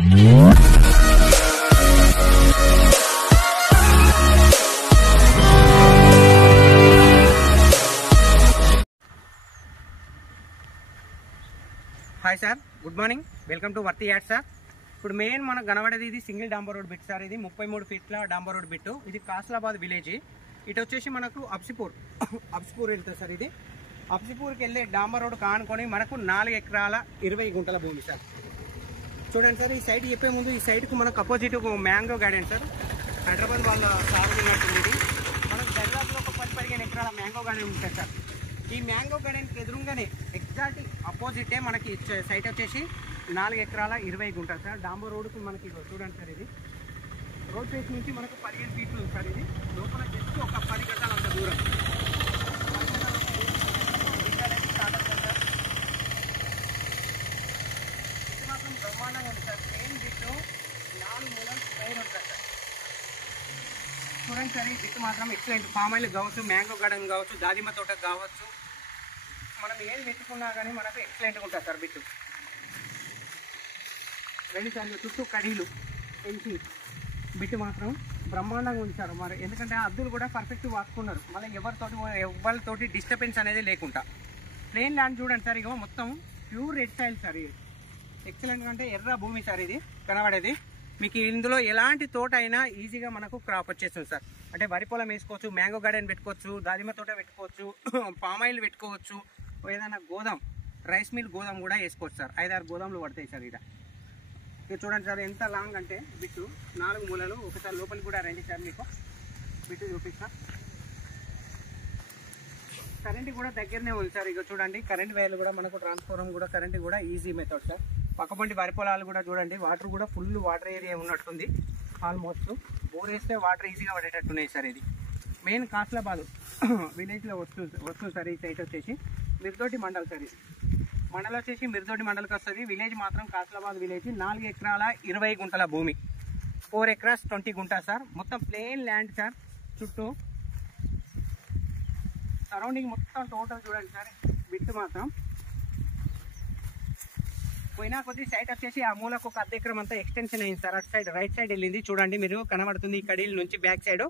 hi sir good morning welcome to Worthy Ad sir ఇప్పుడు main మనకు కనబడేది ఇది సింగిల్ డాంబర్ రోడ్ బిట్ సార్ ఇది 33 ఫీట్ల డాంబర్ రోడ్ బిట్ ఇది కాస్లాబాద్ విలేజ్ ఇటు వచ్చేసి మనకు అబ్సిపూర్ వెళ్తుంది సార్ ఇది అబ్సిపూర్కి వెళ్ళే డాంబర్ రోడ్ కానుకొని మనకు 4 ఎకరాల 20 గుంటల భూమి సార్ చూడండి సార్ ఈ సైడ్ చెప్పే ముందు ఈ సైడ్కు మనకు opposite mango garden sir Hyderabad వాళ్ళ సాగు చేసినట్టుంది ఇది మనకు దరిదాపులో ఒక 10-15 ఎకరాల మ్యాంగో గార్డెన్ ఉంటుంది సార్ ఈ మ్యాంగో గార్డెన్కి ఎదురుగానే ఎగ్జాక్ట్ అపోజిటే మనకి సైట్ వచ్చేసి 4 ఎకరాల 20 గుంటలు సార్ డాంబర్ రోడ్కు మనకి చూడండి సార్ ఇది రోడ్ ఫేస్ నుంచి మనకు 15 ఫీట్లు ఉంది సార్ ఇది లోపల జస్ట్ ఒక 10 గంటల అంత దూరం ఇది మాత్రం బ్రహ్మాండంగా ఉంది సార్ మెయిన్ బిట్టు 4 మూలలు స్క్వేర్ ఉంటుంది సార్ చూడండి సార్ ఈ బిట్ మాత్రం ఎక్సలెంట్ పామ్ ఆయిల్ కావచ్చు మ్యాంగో గార్డెన్ కావచ్చు దానిమ్మ తోట కావచ్చు మనం ఏది పెట్టుకున్నా కానీ మనకు ఎక్సలెంట్గా ఉంటుంది సార్ బిట్టు రెండు సార్లు చుట్టూ కడీలు పెంచి బిట్టు మాత్రం బ్రహ్మాండంగా ఉంది సార్ మరి ఎందుకంటే అద్దులు కూడా పర్ఫెక్ట్ వాడుకున్నారు మళ్ళీ ఎవరితోటి డిస్టర్బెన్స్ అనేది లేకుండా ప్లెయిన్ ల్యాండ్ చూడండి సార్ ఇక మొత్తం ప్యూర్ రెడ్ సాయిల్ సార్ ఇది ఎక్సలెంట్గా అంటే ఎర్ర భూమి సార్ ఇది కనబడేది మీకు ఇందులో ఎలాంటి తోట అయినా ఈజీగా మనకు క్రాప్ వచ్చేస్తుంది సార్ అంటే వరి పొలం వేసుకోవచ్చు మ్యాంగో గార్డెన్ పెట్టుకోవచ్చు దానిమ్మ తోట పెట్టుకోవచ్చు పామ్ ఆయిల్ పెట్టుకోవచ్చు ఏదైనా గోదాం రైస్ మిల్ గోదాం కూడా వేసుకోవచ్చు సార్ 5-6 గోదాంలు పడతాయి సార్ ఇక్కడ చూడండి సార్ ఎంత లాంగ్ అంటే బిట్టు 4 మూలలు ఒకసారి లోపలికి కూడా రండి సార్ మీకు బిట్టు చూపిస్తా కరెంట్ కూడా దగ్గరనే ఉంది సార్ ఇక చూడండి కరెంట్ వైర్లు కూడా మనకు ట్రాన్స్ఫార్మర్ కూడా కరెంట్ కూడా ఈజీ మెథడ్ సార్ పక్కపంటి వరి పొలాలు కూడా చూడండి వాటర్ కూడా ఫుల్ వాటర్ ఏరియా ఉన్నట్టుంది ఆల్మోస్ట్ బోర్ వేస్తే వాటర్ ఈజీగా పడేటట్టున్నాయి సార్ ఇది మెయిన్ కాస్లాబాద్ విలేజ్లో వస్తుంది సార్ ఈ సైట్ వచ్చేసి మిర్దోటి మండల్ సార్ ఇది మండల్ వచ్చేసి మిర్దోటి మండల్కి వస్తుంది విలేజ్ మాత్రం కాస్లాబాద్ విలేజ్ 4 ఎకరాల 20 గుంటల భూమి 4 ఎకరాస్ 20 గుంటా సార్ మొత్తం ప్లెయిన్ ల్యాండ్ సార్ చుట్టూ సరౌండింగ్ మొత్తం టోటల్ చూడండి సార్ బిట్ మాత్రం పోయినా కొద్ది సైట్ వచ్చేసి ఆ మూలకు ఒక అర్ధ ఎకరం అంతా ఎక్స్టెన్షన్ అయింది సార్ అటు సైడ్ రైట్ సైడ్ వెళ్ళింది చూడండి మీరు కనబడుతుంది ఈ కడీల నుంచి బ్యాక్ సైడ్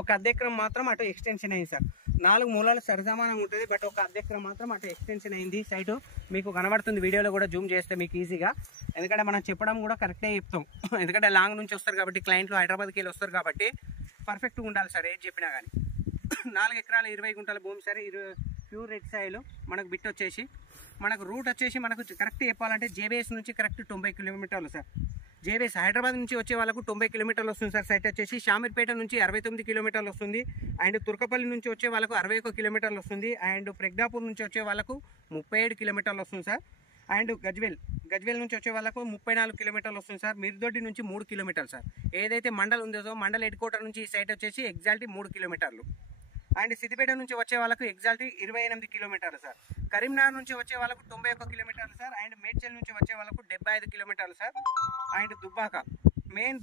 ఒక అర్ధ ఎకరం మాత్రం అటు ఎక్స్టెన్షన్ అయింది సార్ 4 మూలాలు సరిసమానంగా ఉంటుంది బట్ ఒక అర్ధ ఎకరం మాత్రం అటు ఎక్స్టెన్షన్ అయింది సైటు మీకు కనబడుతుంది వీడియోలో కూడా జూమ్ చేస్తే మీకు ఈజీగా ఎందుకంటే మనం చెప్పడం కూడా కరెక్టే చెప్తాం ఎందుకంటే లాంగ్ నుంచి వస్తారు కాబట్టి క్లయింట్లు హైదరాబాద్కి వెళ్ళి వస్తారు కాబట్టి పర్ఫెక్ట్గా ఉండాలి సార్ ఏది చెప్పినా కానీ 4 ఎకరాల 20 గుంటల భూమి సార్ ప్యూర్ రెడ్ సాయిల్ మనకు బిట్ వచ్చేసి మనకు రూట్ వచ్చేసి మనకు కరెక్ట్ చెప్పాలంటే జేబీఎస్ నుంచి కరెక్ట్ 90 కిలోమీటర్లు సార్ జేబీఎస్ హైదరాబాద్ నుంచి వచ్చే వాళ్ళకు 90 కిలోమీటర్లు వస్తుంది సార్ సైట్ వచ్చేసి షామీర్పేట నుంచి 69 కిలోమీటర్లు వస్తుంది అండ్ తుర్కపల్లి నుంచి వచ్చే వాళ్ళకు 61 కిలోమీటర్లు వస్తుంది అండ్ ప్రజ్ఞాపూర్ నుంచి వచ్చే వాళ్ళకు 37 కిలోమీటర్లు వస్తుంది సార్ అండ్ గజ్వేల్ నుంచి వచ్చే వాళ్ళకు 34 కిలోమీటర్లు వస్తుంది సార్ మిర్దొడ్డి నుంచి 3 కిలోమీటర్లు సార్ ఏదైతే మండల్ ఉందో మండల్ హెడ్ క్వార్టర్ నుంచి ఈ సైట్ వచ్చేసి ఎగ్జాక్ట్లీ 3 కిలోమీటర్లు అండ్ సిద్దిపేట నుంచి వచ్చే వాళ్ళకు ఎగ్జాక్ట్లీ 28 కిలోమీటర్లు సార్ కరీంనగర్ నుంచి వచ్చే వాళ్ళకు 91 కిలోమీటర్లు సార్ అండ్ మేడ్చల్ నుంచి వచ్చే వాళ్ళకు 75 కిలోమీటర్లు సార్ అండ్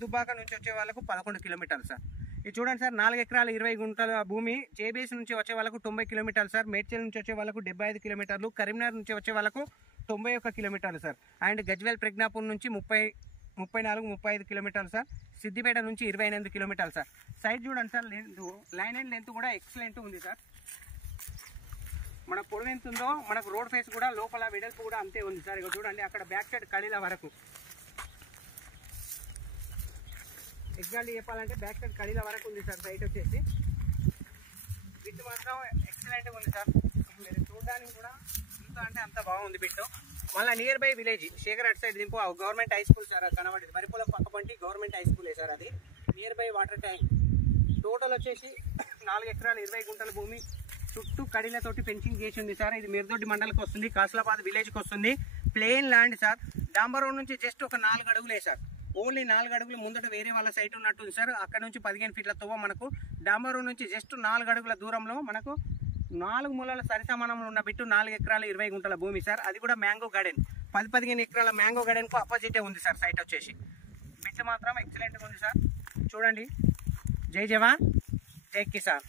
దుబ్బాక నుంచి వచ్చే వాళ్ళకు 11 కిలోమీటర్లు సార్ ఇది చూడండి సార్ 4 ఎకరాల 20 గుంటల భూమి జేబీఎస్ నుంచి వచ్చే వాళ్ళకు 90 కిలోమీటర్లు సార్ మేడ్చల్ నుంచి వచ్చే వాళ్ళకు 75 కిలోమీటర్లు కరీంనగర్ నుంచి వచ్చే వాళ్ళకు 91 కిలోమీటర్లు సార్ అండ్ గజ్వేల్ ప్రజ్ఞాపూర్ నుంచి 34-35 కిలోమీటర్లు సార్ సిద్దిపేట నుంచి 28 కిలోమీటర్లు సార్ సైడ్ చూడండి సార్ లైన్ అండ్ లెంత్ కూడా ఎక్సలెంట్ ఉంది సార్ మన పొడవు ఎంత ఉందో మనకు రోడ్ ఫేస్ కూడా లోపల వెడల్పు కూడా అంతే ఉంది సార్ ఇక చూడండి అక్కడ బ్యాక్ సైడ్ కడీల వరకు ఎగ్జాక్ట్లీ చెప్పాలంటే బ్యాక్ సైడ్ కడీల వరకు ఉంది సార్ సైట్ వచ్చేసి బిట్ మాత్రం ఎక్సలెంట్గా ఉంది సార్ మీరు చూడడానికి కూడా ఎంత అంటే అంత బాగుంది బిట్ మళ్ళీ నియర్ బై విలేజ్ శేఖర్ అటు సైడ్ దింపు గవర్నమెంట్ హై స్కూల్ సార్ కనబడింది వరిపొలం పక్కపంటి గవర్నమెంట్ హై స్కూలే సార్ అది near by water tank total వచ్చేసి 4 ఎకరాల 20 గుంటల భూమి చుట్టూ కడీలతోటి ఫెన్సింగ్ చేసి ఉంది సార్ ఇది మిర్దొడ్డి మండలికి వస్తుంది కాస్లాబాద్ విలేజ్కి వస్తుంది ప్లెయిన్ ల్యాండ్ సార్ డాంబర్ రోడ్ నుంచి జస్ట్ ఒక 4 అడుగులే సార్ ఓన్లీ 4 అడుగులు ముందట వేరే వాళ్ళ సైట్ ఉన్నట్టుంది సార్ అక్కడ నుంచి 15 ఫీట్ల తవ్వ మనకు డాంబర్ రోడ్ నుంచి జస్ట్ 4 అడుగుల దూరంలో మనకు 4 మూలల సరిసమానంలో ఉన్న బిట్టు 4 ఎకరాల 20 గుంటల భూమి సార్ అది కూడా మ్యాంగో గార్డెన్ 10-15 ఎకరాల మ్యాంగో గార్డెన్కు అపోజిటే ఉంది సార్ సైట్ వచ్చేసి బిట్టు మాత్రం ఎక్సలెంట్గా ఉంది సార్ చూడండి జై జవాన్ జై కిసాన్